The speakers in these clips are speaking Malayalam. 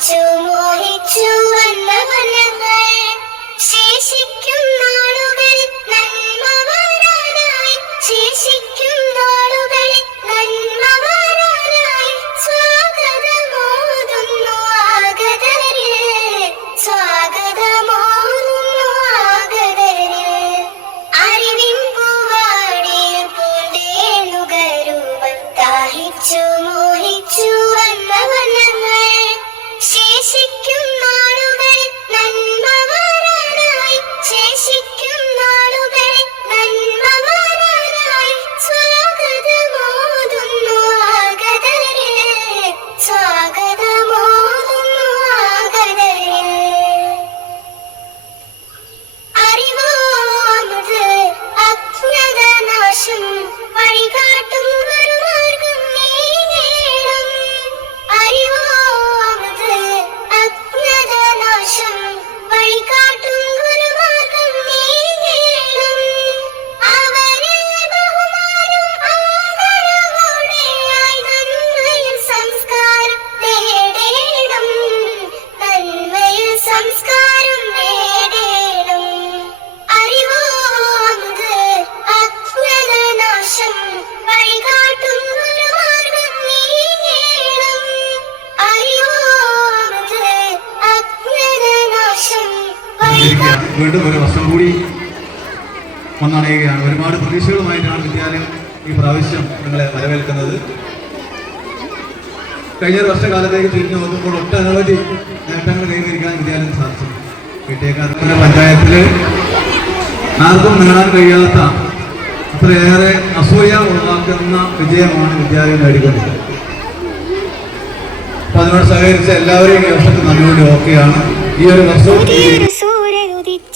to me. വഴികാട്ടും വീണ്ടും ഒരു വർഷം കൂടി വന്നണയുകയാണ് ഒരുപാട് പ്രതീക്ഷകളുമായിട്ടാണ് വിദ്യാലയം ഈ പ്രാവശ്യം നിങ്ങളെ വരവേൽക്കുന്നത്. കഴിഞ്ഞ ഒരു വർഷകാലത്തേക്ക് തിരിഞ്ഞു നോക്കുമ്പോൾ ഒട്ടനവധി നേട്ടങ്ങൾ കൈവരിക്കാൻ വിദ്യാലയം സാധിച്ചു കിട്ടിയേക്കാരുടെ പഞ്ചായത്തിൽ ആർക്കും നേടാൻ കഴിയാത്ത അത്രയേറെ അസൂയ ഉണ്ടാക്കുന്ന വിജയമാണ് വിദ്യാലയം നേടിക്കൊണ്ടത് അപ്പൊ അതിനോട് സഹകരിച്ച എല്ലാവരെയും ഈ വർഷത്തിൽ നല്ലപോലെ ഓക്കെയാണ്. ഈ ഒരു വർഷവും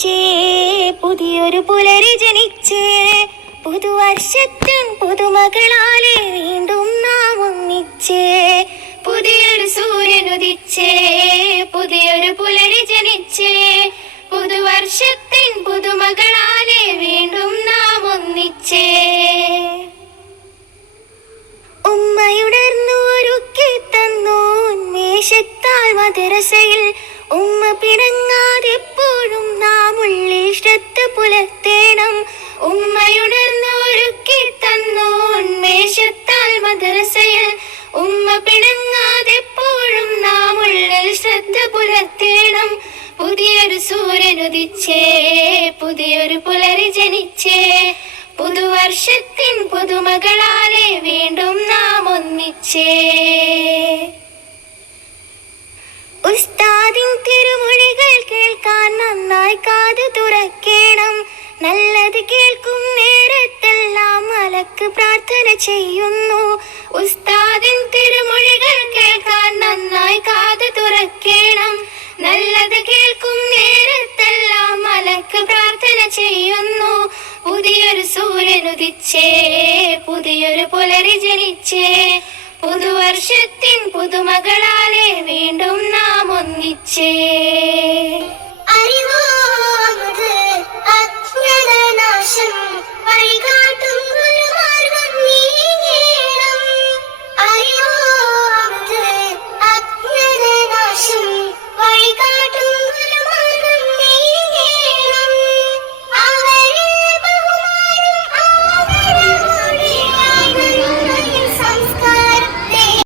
ഈ പുതിയൊരു പുലരി ജനിച്ചേ. പുതുവർഷത്തിൻ പുതുമകളാലെ വീണ്ടും നാം ഒന്നിച്ചേ. പുതിയൊരു സൂര്യൻ ഉദിച്ചേ പുതിയൊരു പുലരി ജനിച്ചേ. പുതുവർഷത്തിൻ പുതുമകളാലെ വീണ്ടും നാം ഒന്നിച്ചേ. ഉമ്മയുടർന്നു ഒരുക്കി തന്നു ഉന്മേഷത്താൽ മദ്രസയിൽ ഉമ്മ പിണങ്ങാതെപ്പോഴും നാം ഉള്ളിൽ ശ്രദ്ധ പുലർത്തേണം ഉമ്മയുണർന്നൊരുക്കി തന്നു ഉന്മേഷത്താൽ മദ്രസയിൽ ഉമ്മ പിണങ്ങാതെപ്പോഴും നാം ഉള്ളിൽ ശ്രദ്ധ പുലർത്തേണം. പുതിയൊരു സൂര്യൻ ഉദിച്ചേ പുതിയൊരു പുലരി ജനിച്ചേ. പുതുവർഷത്തിൻ പുതുമകളാലെ വീണ്ടും നാം ഒന്നിച്ചേ. പ്രാർത്ഥന ചെയ്യുന്നു. ഉസ്താദിൻ തിരുമൊഴികൾ കേൾക്കാൻ നന്നായി കാത് തുറക്കേണം. നല്ലത് കേൾക്കും നേരത്തെല്ലാം മലക്ക് പ്രാർത്ഥന ചെയ്യുന്നു. പുതിയൊരു സൂര്യനുദിച്ചേ പുതിയൊരു പുലരി ജനിച്ചേ. പുതുവർഷത്തിൻ പുതുമകളാലെ വീണ്ടും നാം ഒന്നിച്ചേ.